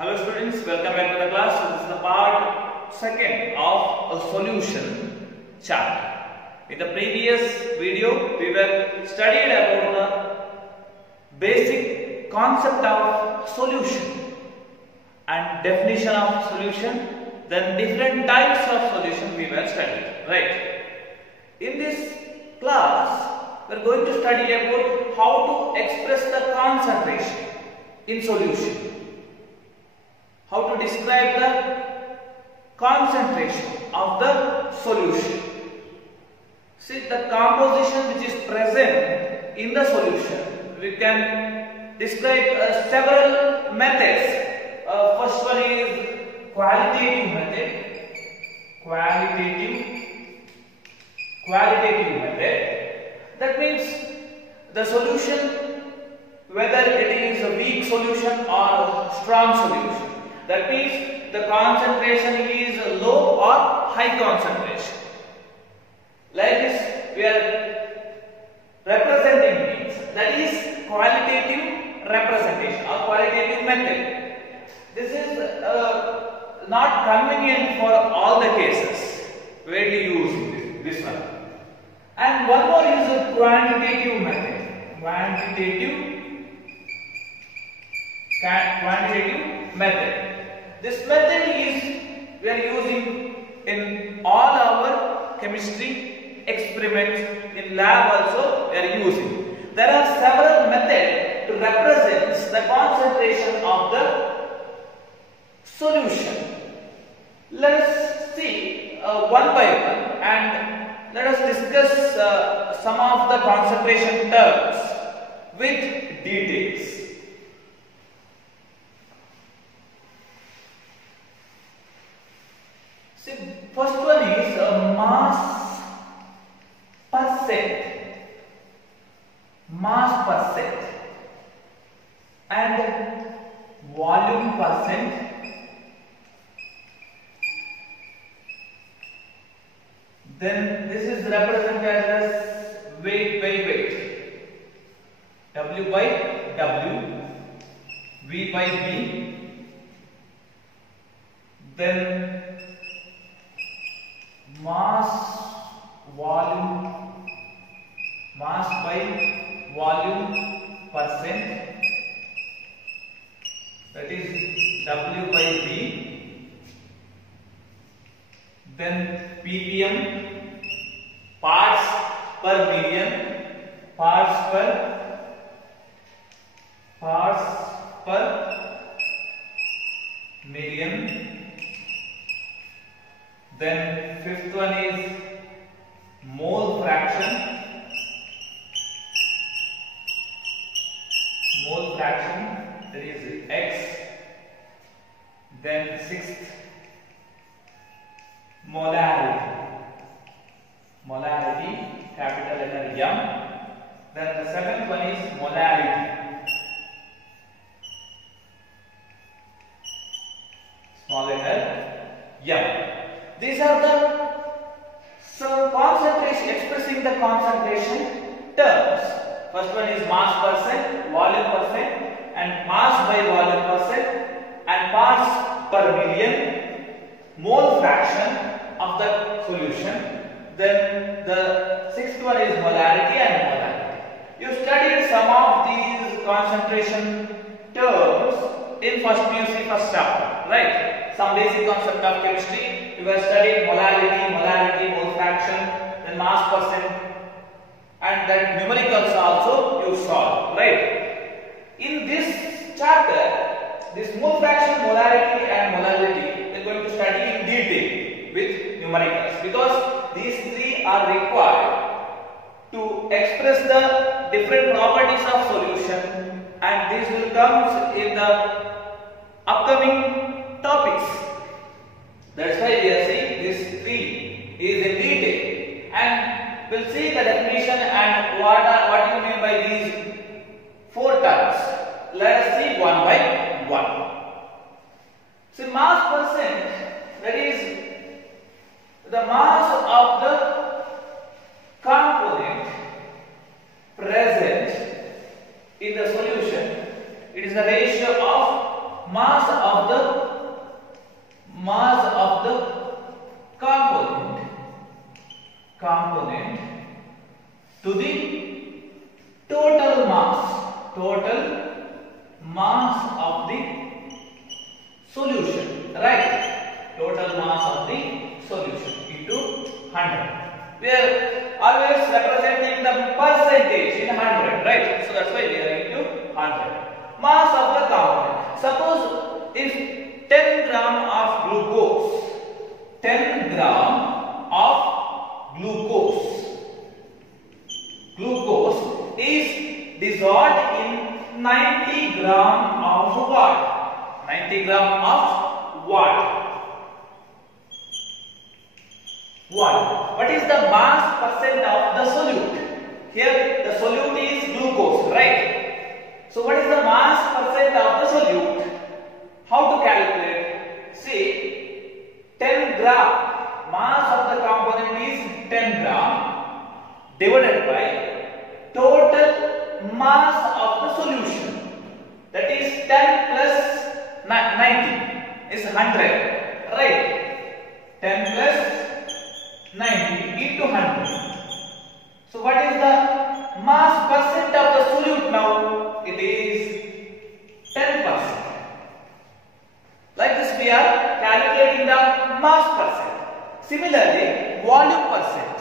Hello students, welcome back to the class. So this is the part second of a solution chapter. In the previous video, we were studied about the basic concept of solution and definition of solution. Then different types of solution we were studying, right? In this class, we are going to study about how to express the concentration in solution. How to describe the concentration of the solution. See, the composition which is present in the solution, we can describe several methods. First one is qualitative method. Qualitative method. That means the solution, whether it is a weak solution or a strong solution. That means the concentration is low or high concentration. Like this, we are representing things. That is qualitative representation or qualitative method. This is not convenient for all the cases. Rarely used this one. And one more is a quantitative method. Quantitative method. This method is we are using in all our chemistry experiments, in lab also we are using. There are several methods to represent the concentration of the solution. Let us see one by one and let us discuss some of the concentration terms with details. See, first one is mass percent and volume percent. Then this is represented as weight by weight. W by W, V by V. Then mass by volume percent, that is W by V. Then ppm, parts per million. Then fifth one is mole fraction. That is X. Then sixth, molarity, capital letter M. Then the seventh one is molarity, small letter M. These are some concentration, expressing the concentration terms. First one is mass percent, volume percent, and mass by volume percent, and parts per million, mole fraction of the solution. Then the sixth one is molarity and molarity. You studied some of these concentration terms in first PUC first chapter, right? Some basic concept of chemistry. You were studying molarity, mole fraction, then mass percent, and then numericals also you saw, right? In this chapter, this mole fraction, molarity and molality, we are going to study in detail with numericals, because these three are required to express the different properties of solution, and this will come in the upcoming topics. That's why we are seeing this three is in detail, and we'll see the definition and what do you mean by these four terms. Let us see one by one. So mass percent, that is the mass of the component present in the solution. It is the ratio of mass of the component to the total mass of the solution, right? Total mass of the solution into 100. We are always representing the percentage in 100, right? So that's why we are into 100. Mass of the component. Suppose if 10 gram of glucose, 10 gram of glucose is dissolved in 90 gram of what? 90 gram of what? What is the mass percent of the solute? Here the solute is glucose, right? So what is the mass percent of the solute? How to calculate? See, 10 gram mass of the component is 10 gram divided by total mass of the solution, that is 10 plus 90 is 100, right? 10 plus 90 into 100. So what is the mass percent of the solute now? It is 10%. Like this we are calculating the mass percent. Similarly, volume percent.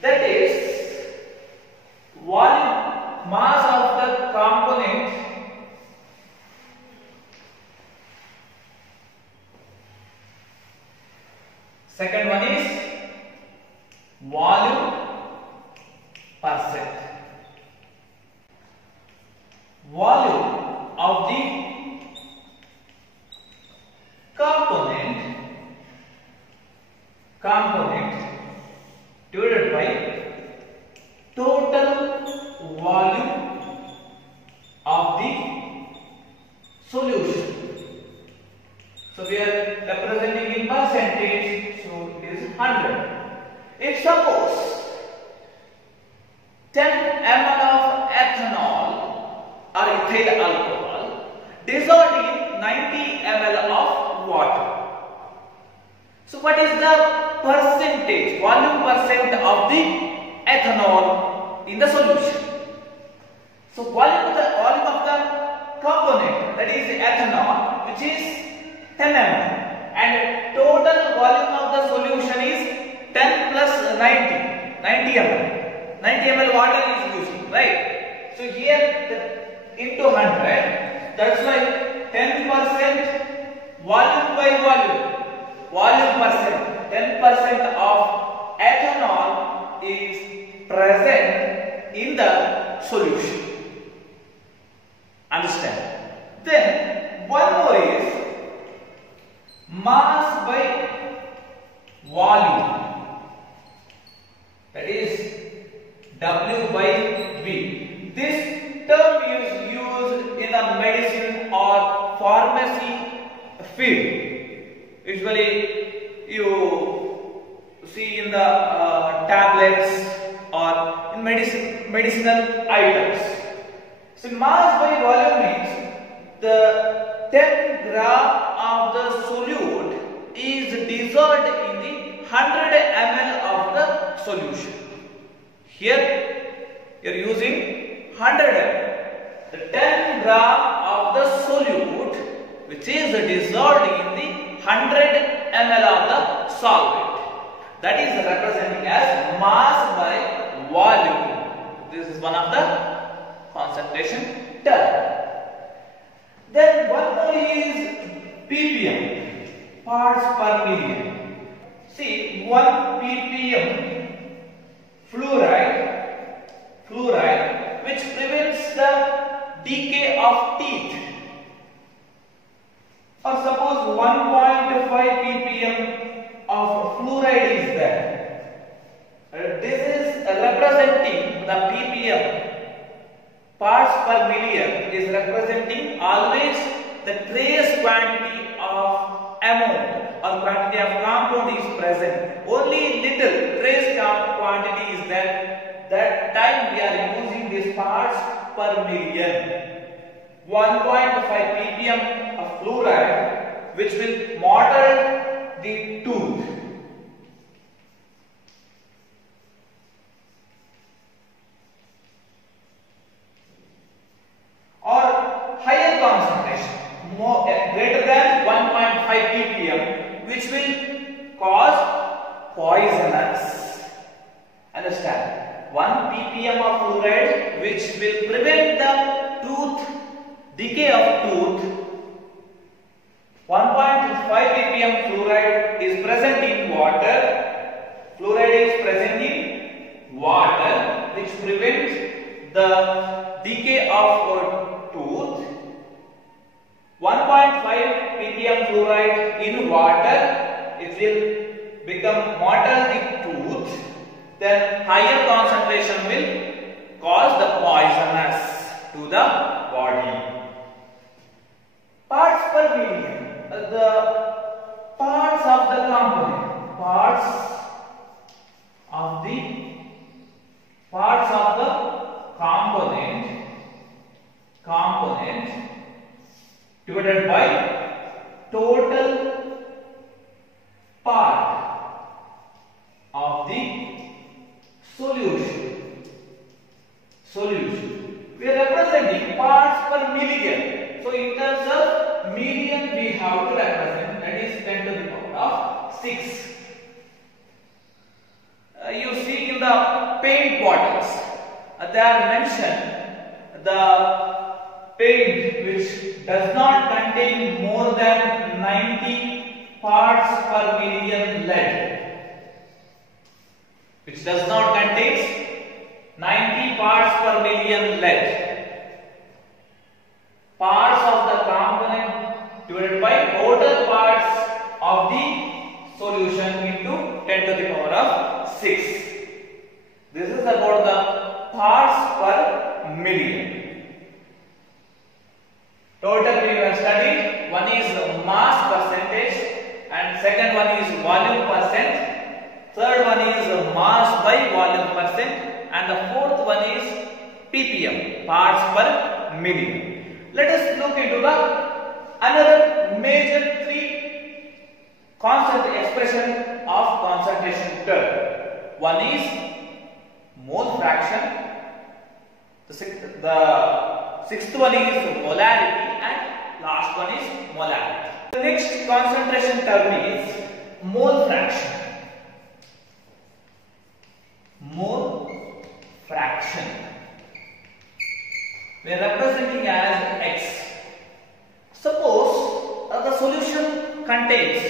That is volume mass of the component second one is volume percent. Volume of the component divided by total volume of the solution. So we are representing in percentage, so it is 100. If suppose 10 ml of ethanol or ethyl alcohol dissolved in 90 ml of water. So what is the percentage, volume percent of the ethanol in the solution? So volume of the component, that is the ethanol, which is 10 ml, and total volume of the solution is 10 plus 90 ml. 90 ml water is used, right? So here into 100, that's why 10% volume by volume percent, 10% of ethanol is present in the solution. Understand? Then one more is mass by volume, that is W by V. This term is used in the medicine or pharmacy field. Usually you see in the tablets or in medicinal items. So mass by volume means the 10 gram of the solute is dissolved in the 100 ml of the solution. Here you are using 100 ml. The 10 gram of the solute which is dissolved in the 100 ml of the solvent, that is representing as mass by volume. This is one of the concentration term. Then one more is ppm, parts per million. See, 1 ppm fluoride which prevents the decay of teeth. Or suppose 1.5 ppm of fluoride is there. This is representing the ppm, parts per million, is representing always the trace quantity of amount or quantity of compound is present. Only little trace quantity is there. That time we are using this parts per million. 1.5 ppm of fluoride which will model the tooth. poisonous. Understand? 1 ppm of fluoride which will prevent the decay of tooth. 1.5 ppm fluoride is present in water. Fluoride is present in water which prevents the decay of tooth. 1.5 ppm fluoride in water, it will become mottle the tooth. Then higher concentration will cause the poisonous to the body. Parts per million. The parts of the component. Parts of the component divided by total part of the solution. We are representing parts per million. So in terms of million we have to represent, that is 10 to the power of 6. You see in the paint bottles, they are mentioned the paint which does not contain more than 90 parts per million lead. Which does not contain 90 parts per million lead. Parts of the component divided by total parts of the solution into 10 to the power of 6. This is about the parts per million. Total we have studied. One is mass percentage and second one is volume percent. Third one is mass by volume percent and the fourth one is ppm, parts per million. Let us look into the another major 3 constant expression of concentration term. One is mole fraction, the sixth one is molarity and last one is molarity. The next concentration term is mole fraction. Mole fraction. We are representing as X. Suppose the solution contains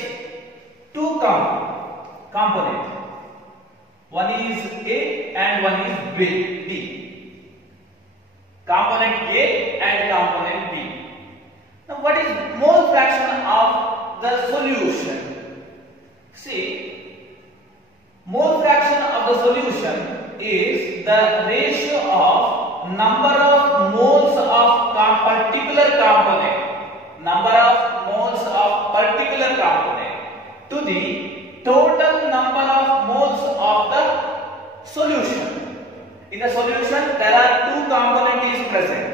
2 components. One is A and one is B. Component A and component B. Now what is mole fraction of the solution? See, mole fraction of the solution is the ratio of number of moles of particular component, to the total number of moles of the solution. In the solution there are 2 components present,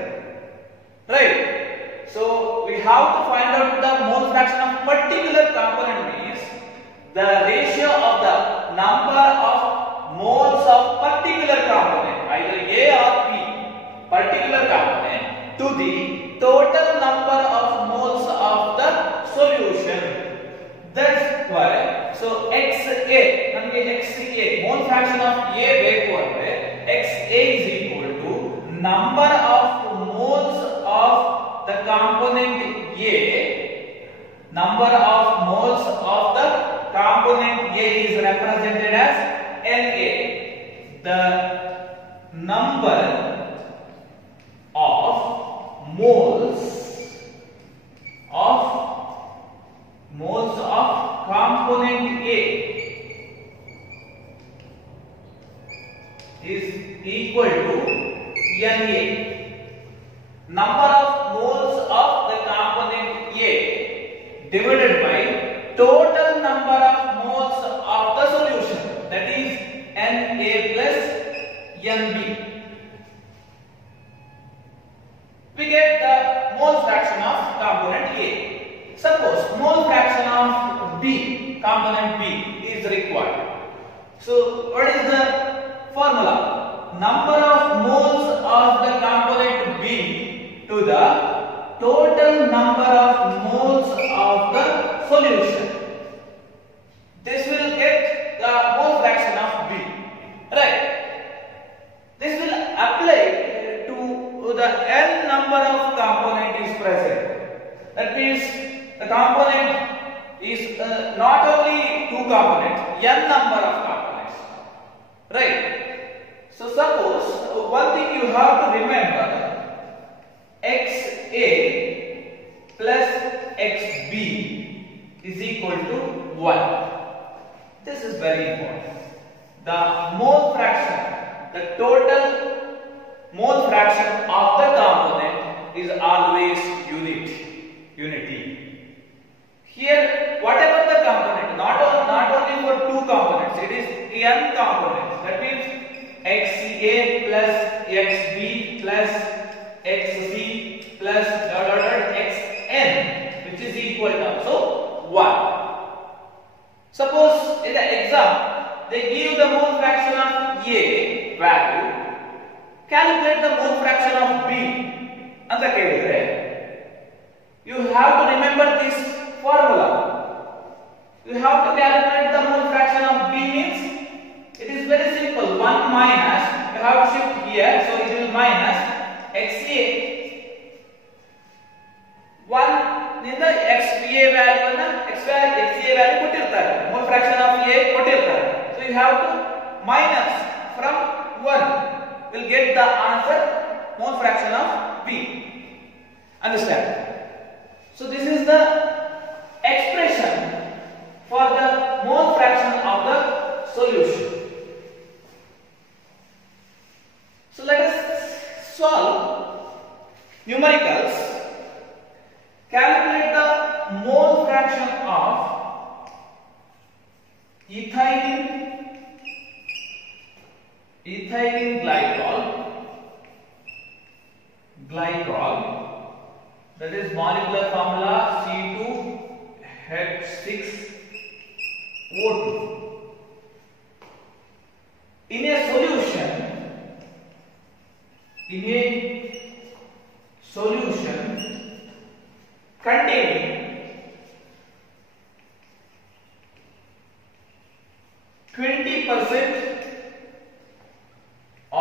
right? So we have to find out the mole fraction of particular component means the ratio of the number of moles of particular component, either A or B, particular component, to the total number of moles of the solution. That's why, so XA, mole fraction of A XA is equal to number of moles of the component A. Number of moles of the component A is represented as Na. The number of moles of component A is equal to Na. Number of moles of the component A divided by total number of moles of the solution, that is Na plus Nb. We get the mole fraction of component A. Suppose mole fraction of B, component B is required. So what is the formula? Number of moles of the component B to the total number of moles of the solution. This will get the mole That means the component is not only two components, n number of components, right? So suppose one thing you have to remember, XA plus XB is equal to 1. This is very important. The mole fraction, the total mole fraction of the component is always unity. Here, whatever the component, not only for two components, it is n components. That means XA plus XB plus XC plus XN, which is equal to also 1. Suppose in the exam they give the mole fraction of A value, calculate the mole fraction of B ಅಂತ ಕೇಳಿದ್ರೆ, you have to remember this formula. You have to calculate the mole fraction of B means it is very simple. 1 minus, you have to shift here, so it will minus XA 1 ನಿಂದ XA value ಅನ್ನು XA value ಕೊಟ್ಟಿರ್ತಾರೆ, mole fraction of A ಕೊಟ್ಟಿರ್ತಾರೆ. So you have to minus from 1, will get the answer mole fraction of B. Understand? So this is the expression for the mole fraction of the solution. So let us solve numericals. Calculate the mole fraction of ethylene glycol, that is molecular formula C2H6O2 in a solution containing 20%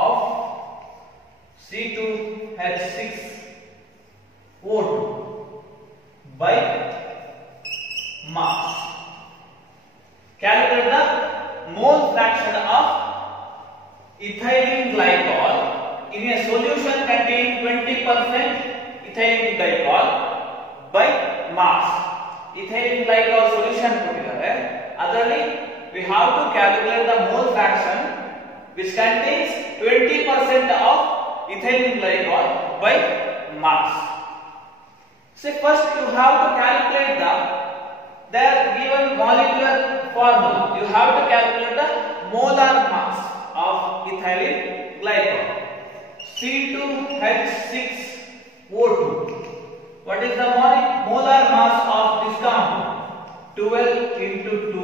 of C2H6O2 by mass. Calculate the mole fraction of ethylene glycol in a solution containing 20% ethylene glycol by mass. Ethylene glycol solution ಕೊಟ್ಟಿದ್ದಾರೆ, ಅದರಲ್ಲಿ we have to calculate the mole fraction which contains 20% of ethylene glycol by mass. So first you have to calculate the given molecular formula. You have to calculate the molar mass of ethylene glycol, C2H6O2. What is the molar mass of this compound? 12 into 2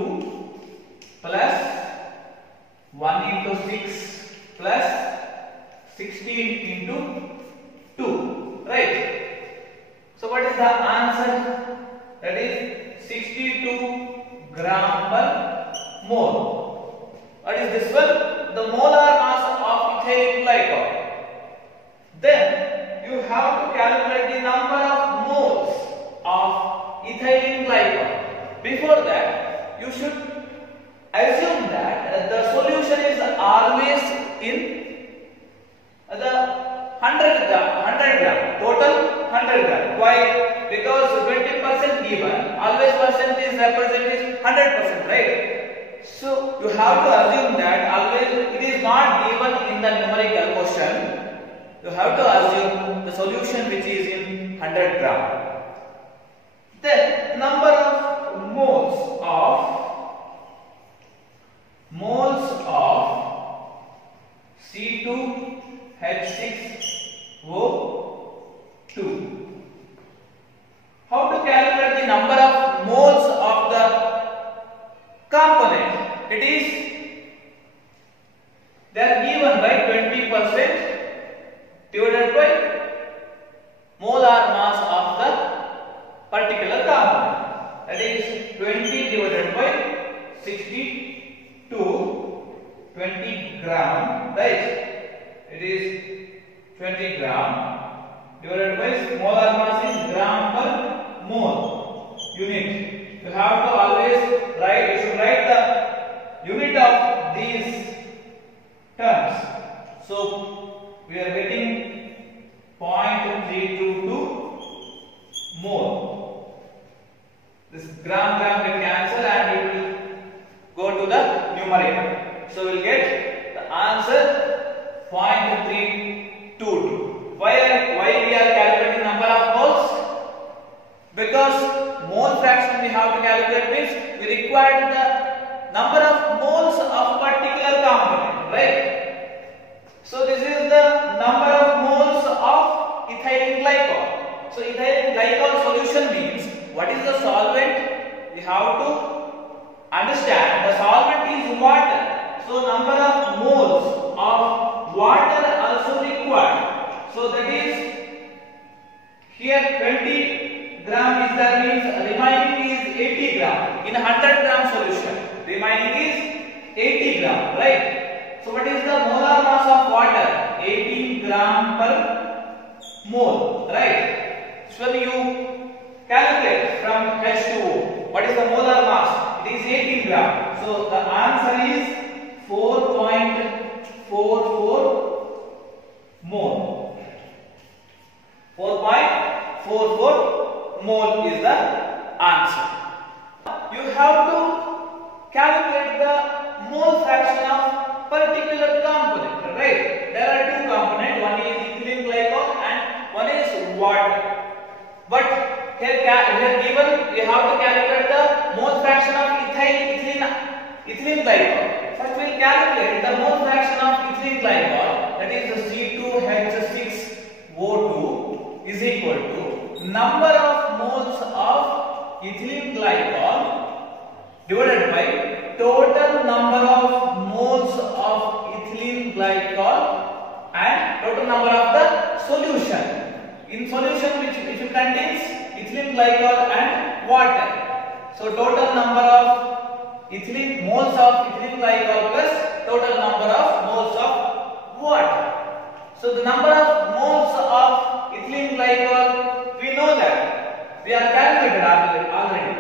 plus 1 into 6 plus 16 into 2, right? So what is the answer? That is 62 gram per mole. What is this one? The molar mass of ethylene glycol. Then you have to calculate the number of moles of ethylene glycol. Before that, you should assume that the solution is always in the 100 gram, total 100 gram. Why? Because 20% given, always percentage represented 100%, right? So you have to assume that always it is not given in the numerical question. You have to assume the solution which is in 100 gram. Then number of moles of C2H6O2. How to calculate the number of moles of the component? It is they are given by 20% divided by molar mass of the particular compound. That is 20 divided by 62, 20 gram, right? It is 20 gram divided by molar mass is gram per mole unit. You have to always write, you should write the unit of these terms. So we are getting 0.322 mole. This gram will cancel and it will go to the numerator. So we will get the answer 0.322. Why we are calculating number of moles? Because mole fraction we have to calculate means we require the number of moles of particular component, right? So this is the number of moles of ethylene glycol. So ethylene glycol solution means what is the solvent? We have to understand the solvent is water. So number of moles of water also required. So that is here 20 gram is that means remaining is 80 gram in 100 gram solution. Remaining is 80 gram, right? So what is the molar mass of water? 18 gram per mole, right? So when you calculate from H2O, what is the molar mass? It is 18 gram. So the answer is 4.44 mole. 4.44 mole is the answer. You have to calculate the mole fraction of particular component, right? There are two components, one is ethylene glycol and one is water. But here given we have to calculate the mole fraction of ethylene glycol. First we will calculate the mole fraction of ethylene glycol, that is the C2H6O2 is equal to number of moles of ethylene glycol divided by total number of moles of ethylene glycol and total number of the solution. In solution which contains ethylene glycol and water. So total number of moles of ethylene glycol plus total number of moles of water. So the number of moles of ethylene glycol, we know that we are calculated already.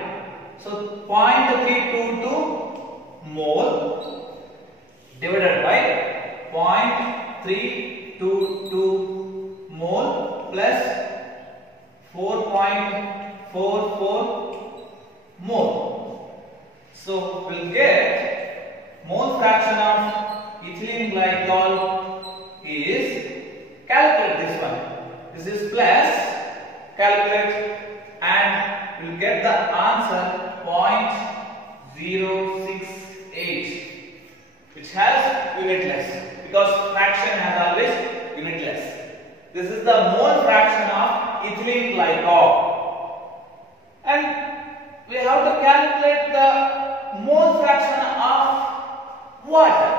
So 0.322 mole divided by 0.322 mole plus 4.44 mole. So we'll get mole fraction of ethylene glycol is, calculate this one. This is plus, calculate, and we'll get the answer 0.068, which has unitless, because fraction has always unitless. This is the mole fraction of ethylene glycol. And we have to calculate the mole fraction of water.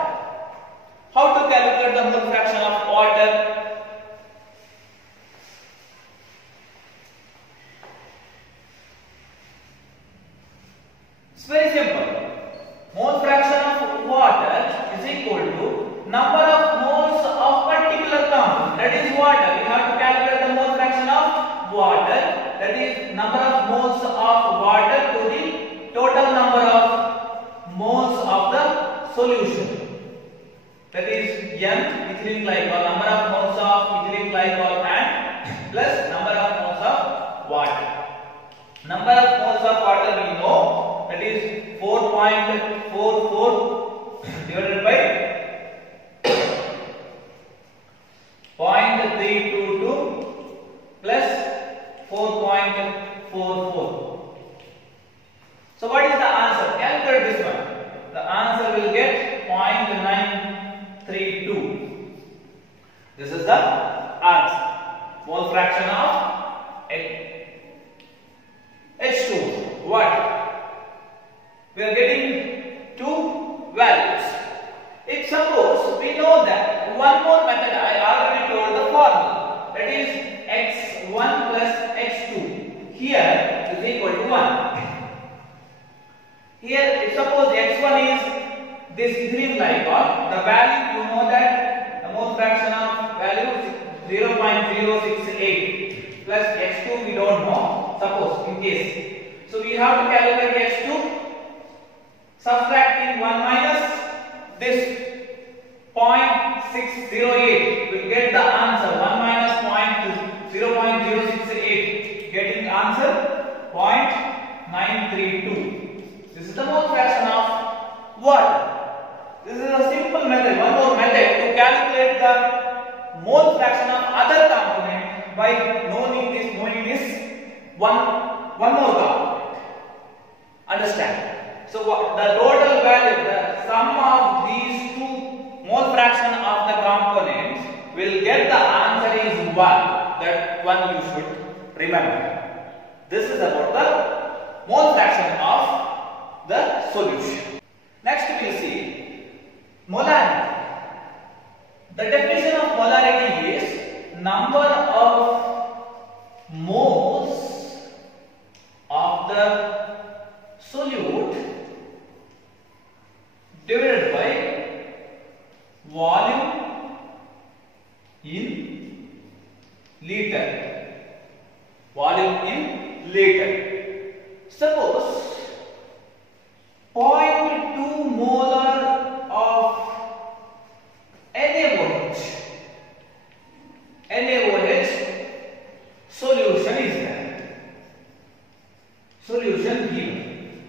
How to calculate the mole fraction of water? It's very simple. Mole fraction of water is equal to number of moles of particular compound. That is water. We have to calculate the mole fraction of water. That is number of moles of water to the total number of moles of the solution. That is N ethylene glycol, number of moles of ethylene glycol and plus number of moles of water. Number of moles of water we know, that is 4.44 divided by 0.322 plus 4.44. So what is the answer? Calculate this one. The answer will get 0.932. This is the answer. Mole fraction of H2. What? We are getting two values. If suppose we know that one more method, I already told the formula, that is x1 plus x2 here is equal to 1. Here if suppose x1 is this ethylene glycol, the value you know that the mole fraction of value is 0.068 plus x2 we don't know. Suppose in case. So we have to calculate H2. Subtracting 1 minus this 0.608, will get the answer 1 minus 0.068, getting answer 0.932. This is the mole fraction of water. This is a simple method, one more method to calculate the mole fraction of other component by knowing this one more component. Understand? So the total value, the sum of these two mole fraction of the components will get the answer is 1. That one you should remember. This is about the mole fraction of the solution. Next we will see molarity. The definition of molarity is number of moles of the solute divided by volume in liter. Volume in liter. Suppose 0.2 molar of NaOH solution is there. Solution given.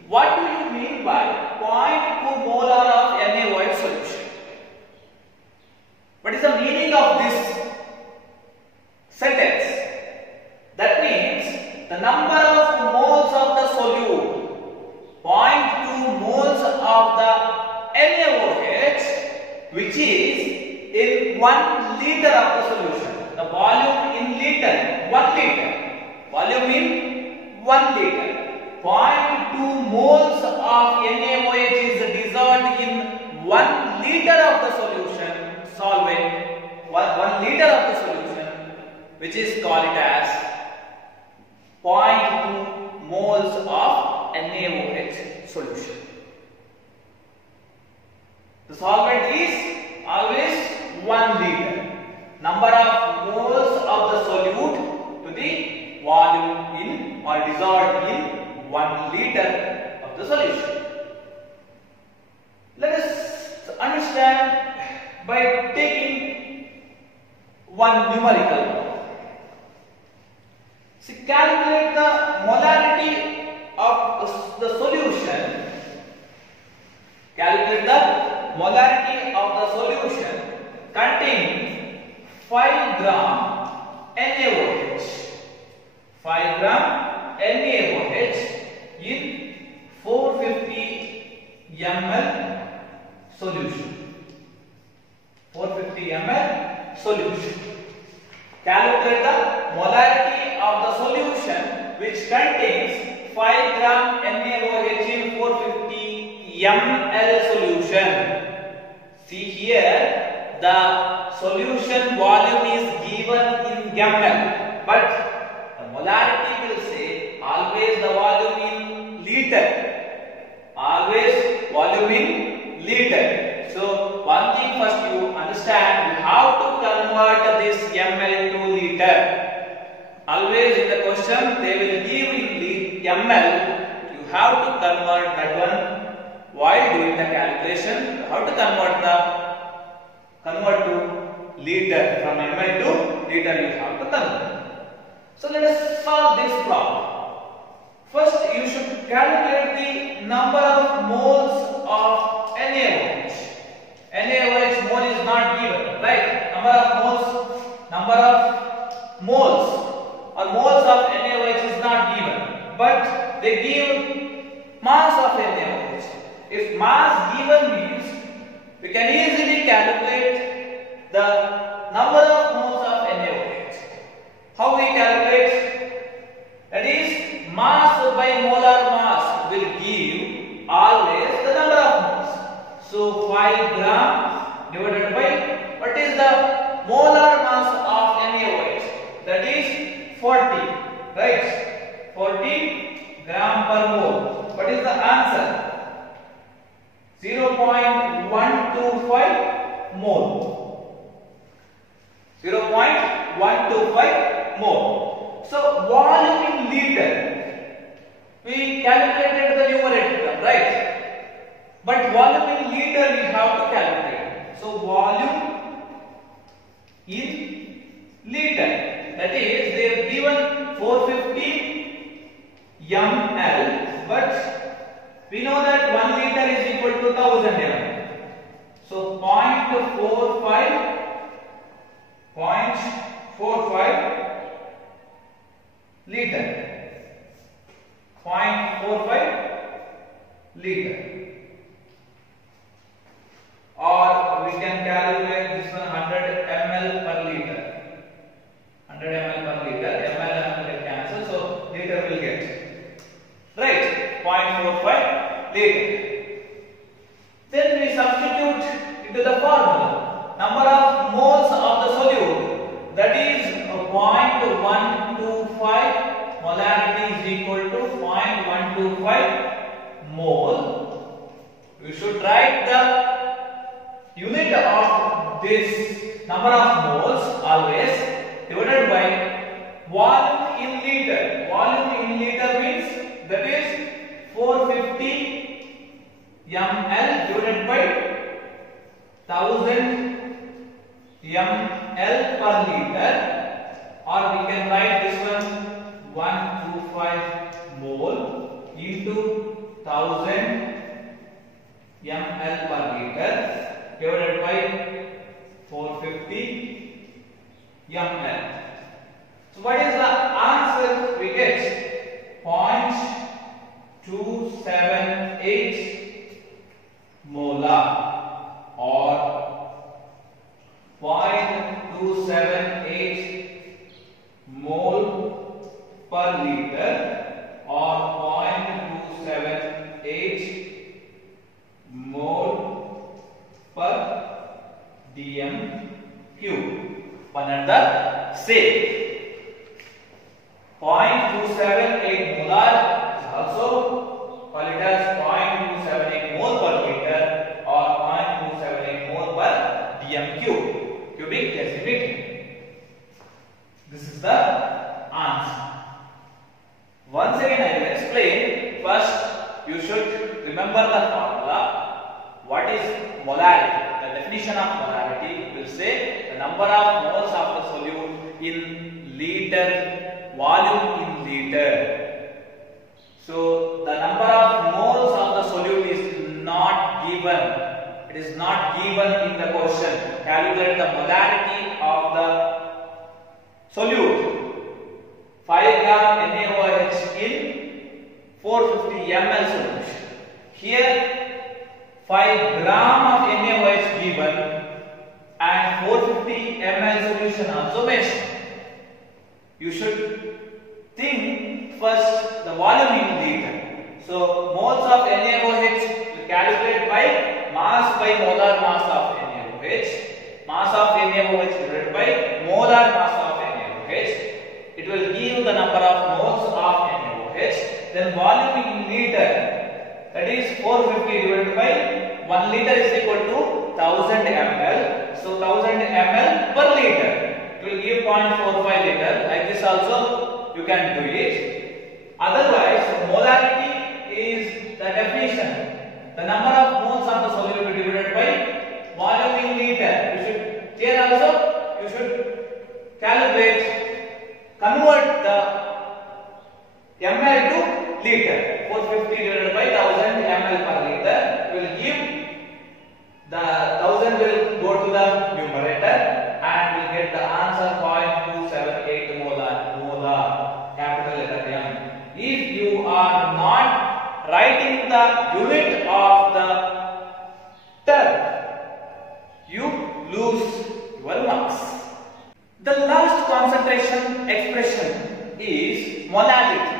What do you mean by 0.2 molar of NaOH solution? What is the meaning of this sentence? That means the number of moles of the solute, 0.2 moles of the NaOH, which is in 1 liter of the solution. The volume in liter, 1 liter. Volume in 1 liter. 0.2 moles of NaOH is dissolved in 1 liter of the solution solvent, 1 liter of the solution, which is called as 0.2 moles of NaOH solution. The solvent is always 1 liter. Number of moles of the solute to the volume in or dissolved in 1 liter of the solution. Let us understand by taking one numerical problem. See, calculate the molarity of the solution. Calculate the molarity of the solution containing 5 gram NaOH. 5 gram NaOH in 450 ml solution. 450 ml solution. Calculate the molarity of the solution which contains 5 gram NaOH in 450 ml solution. See here, the solution volume is given in ml, but the molarity will say always the volume in liter. Always volume in liter. So one thing first you understand, you have to convert this ml to liter. Always in the question they will give in ml. You have to convert that one while doing the calculation. You have to convert to liter. From ml to liter you have to convert. So let us solve this problem. First you should calculate the number of moles of NaOH. NaOH mole is not given, right? Number of moles or moles of NaOH is not given, but they give mass of NaOH. If mass given means we can easily calculate the number of moles of NaOH. How we calculate? That is, mass by molar mass will give always the number of moles. So 5 gram divided by what is the molar mass of NaOH? That is 40, right? 40 gram per mole. What is the answer? 0.125 mole. 0.125 mole. So volume in liter. liter we have to calculate. So volume in liter, that is they have given 450 ml, but we know that 1 liter is equal to 1000 ml. So 0.45 liter. 0.45 liter. Or we can calculate this one 100 ml per liter. 100 ml per liter. Ml will cancel, so liter will get. Right? 0.45 liter. Then we substitute into the formula. Number of moles of the solute, that is 0.125. Molarity is equal to 0.125 mole. We should write the unit of this number of moles always divided by volume in liter. Volume in liter means that is 450 ml divided by 1000 ml per liter, or we can write this one 125 mole into 1000 ml per liter divided by 450 ml. So what is the answer we get? 0.278 molar or 0.278 mole per liter or 0.278 mole per dm cube. One another say 0.278 molar is also call it as 0.278 mole per liter or 0.278 mole per dm cube, cubic decimeter. This is the answer. Once again I will explain. First you should remember the formula. What is molarity? The definition of molarity will say the number of moles of the solute in liter, volume in liter. So the number of moles of the solute is not given. It is not given in the question. Calculate the molarity of the solute. 5 gram NaOH in 450 ml solution. Here 5 gram of NaOH given and 450 ml solution also mentioned. You should think first the volume in liter. So moles of NaOH will calculate by mass by molar mass of NaOH. Mass of NaOH divided by molar mass of NaOH. It will give the number of moles of NaOH. Then volume in liter, that is 450 divided by 1 liter is equal to 1000 ml. So 1000 ml per liter. It will give 0.45 liter. Like this also you can do it. Otherwise, molarity is the definition. The number of moles of the solute divided by volume in liter. You should here also you should convert the ml to liter. 450 divided by 1000 ml per liter will give the 1000 will go to the numerator and will get the answer 0.278 molar, capital letter M. If you are not writing the unit of the term, you lose your marks. The last concentration expression is molality.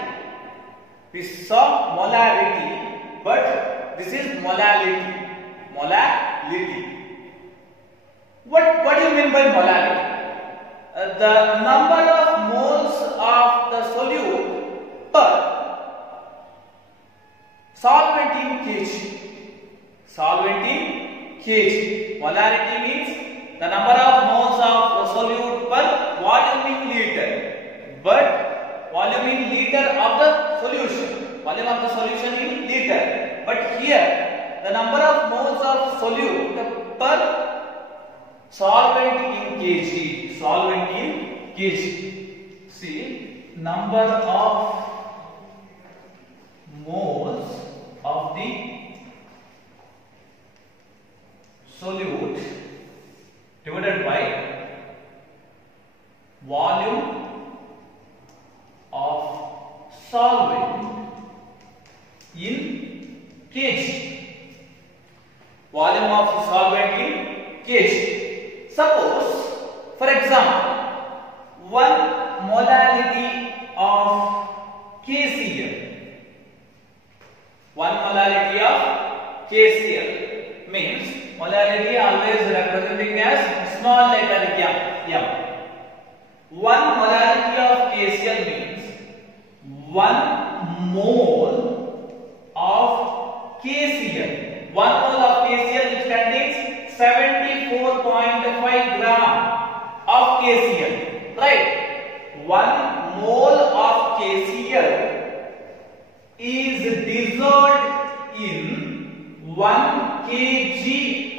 We saw molarity, but this is molality. Molality. What do you mean by molality? The number of moles of the solute per solvent in kg. Solvent in kg. Molarity means the number of moles of the solute per volume in liter. But volume in liter of the solution. Volume of the solution in liter. But here the number of moles of solute per solvent in kg. Solvent in kg. See, number of moles of the solute divided by volume of solvent in kg. Volume of solvent in kg. Suppose, for example, 1 molarity of KCl. 1 molarity of KCl means molarity always representing as small letter m. 1 molarity of KCl means 1 mole of KCl. 1 mole of KCl which contains 74.5 gram of KCl. Right? 1 mole of KCl is dissolved in 1 kg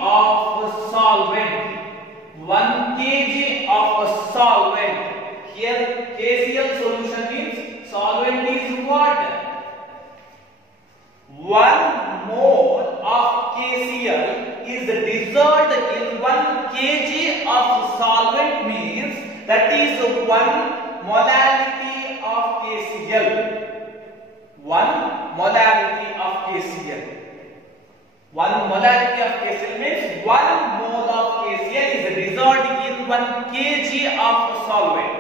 of solvent. 1 kg of solvent. Here KCl solution means solvent is water. 1 mole of KCl is dissolved in 1 kg of solvent means that is 1 molarity of KCl. 1 molarity of KCl. 1 molarity of KCl means 1 mole of KCl is dissolved in 1 kg of solvent.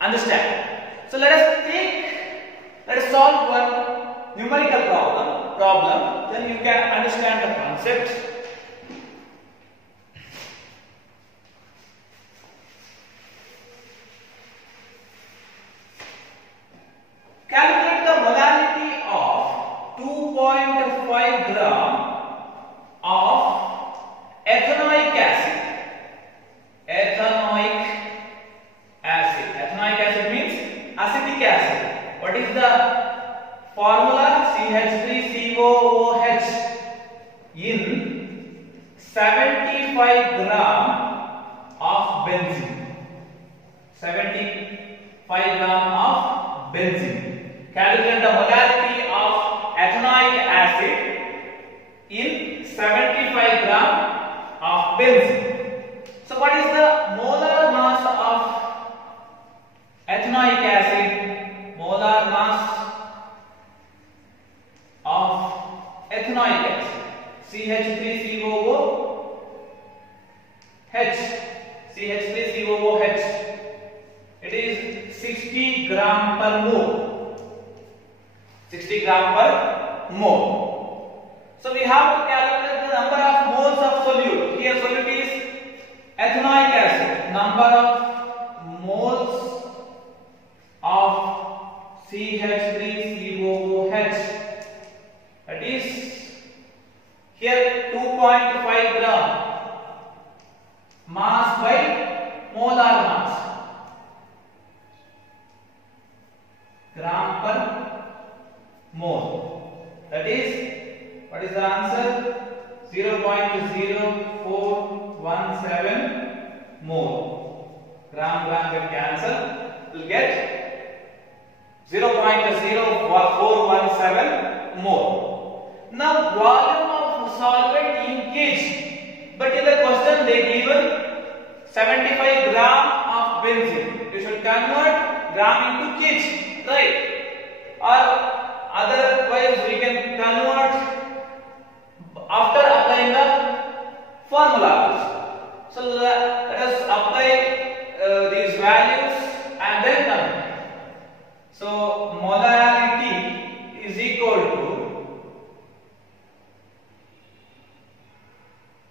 Understand? So let us solve one numerical problem, then you can understand the concept. Calculate the molarity of 2.5 gram of ethanoic acid. Ethanoic acid. Ethanoic acid means acetic acid. What is the formula? CH3COOH in 75 gram of benzene. 75 gram of benzene. Calculate the molarity of ethanoic acid in 75 gram of benzene. So what is the molar mass of ethanoic acid? Molar mass of ethanoic acid, CH3COOH. It is 60 gram per mole. 60 gram per mole. So we have to calculate the number of moles of solute. Here solute is ethanoic acid. Number of moles of CH3COOH. That is here 2.5 gram. Mass by molar mass. Gram per mole. That is, what is the answer? 0.0417 mole. Gram get cancel. We'll get 0.0417 mole. Now volume of solvent in kg. But in the question they given 75 gram of benzene. You should convert gram into kg, right? Or otherwise we can convert after applying the formulas. So let us apply these values and then convert. So molarity is equal to,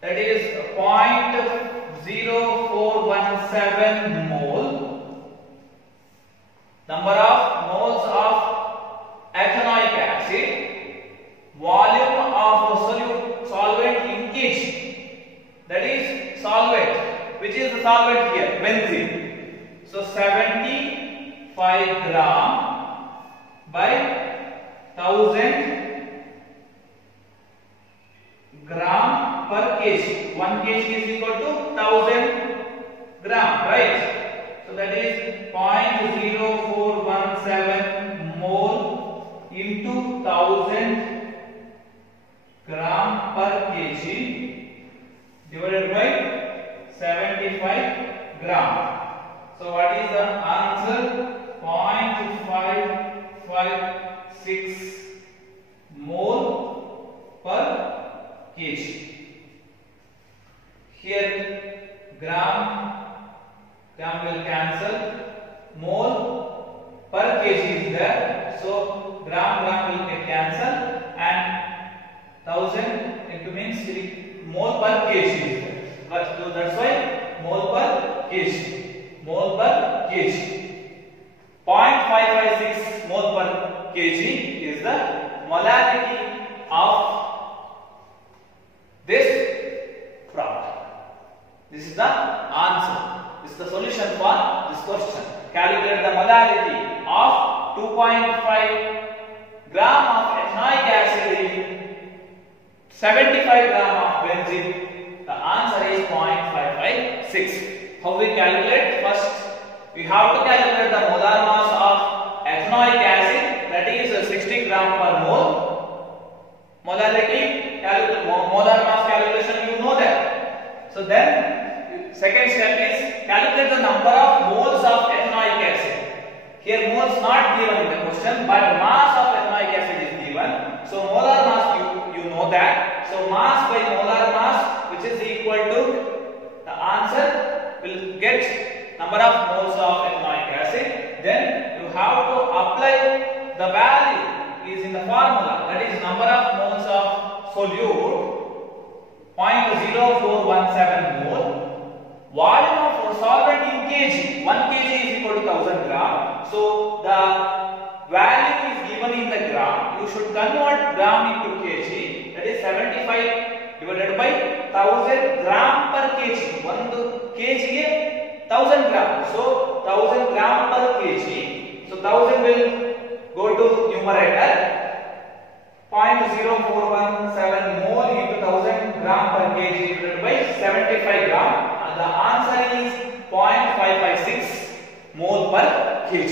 that is 0.0417 mole. Number of moles of ethanoic acid, volume of solvent in kg. That is solvent. Which is the solvent here? Benzene. So 75 gram by 1000 kg. 1 kg is equal to 1000 gram, right? So that is 0.0417 mole into 1000 gram per kg divided by 75 gram. So what is the answer? 0.556 mole per kg. Here gram will cancel, mole per kg is there, so gram will get cancelled and 1000 into means mole per kg is there. So that's why mole per kg. 0.556 mole per kg is the molarity of this problem. This is the answer. This is the solution for this question. Calculate the molarity of 2.5 gram of ethanoic acid in 75 gram of benzene. The answer is 0.556. How we calculate? First, we have to calculate the molar mass of ethanoic acid, that is 60 gram per mole. Molarity, molar mass calculation, you know that. So then, second step is calculate the number of moles of ethanoic acid. Here moles not given in the question, but mass of ethanoic acid is given. So molar mass, you know that. So mass by molar mass, which is equal to, the answer will get number of moles of ethanoic acid. Then you have to apply the value is in the formula, that is number of moles of solute 0.0417 mole. Volume of solvent in kg, 1 kg is equal to 1000 gram. So the value is given in the gram. You should convert gram into kg, that is 75 divided by 1000 gram per kg. 1 kg is 1000 gram. So 1000 gram per kg. So 1000 will go to numerator. 0.0417 mole into 1000 gram per kg divided by 75 gram. And the answer is 0.556 mole per kg.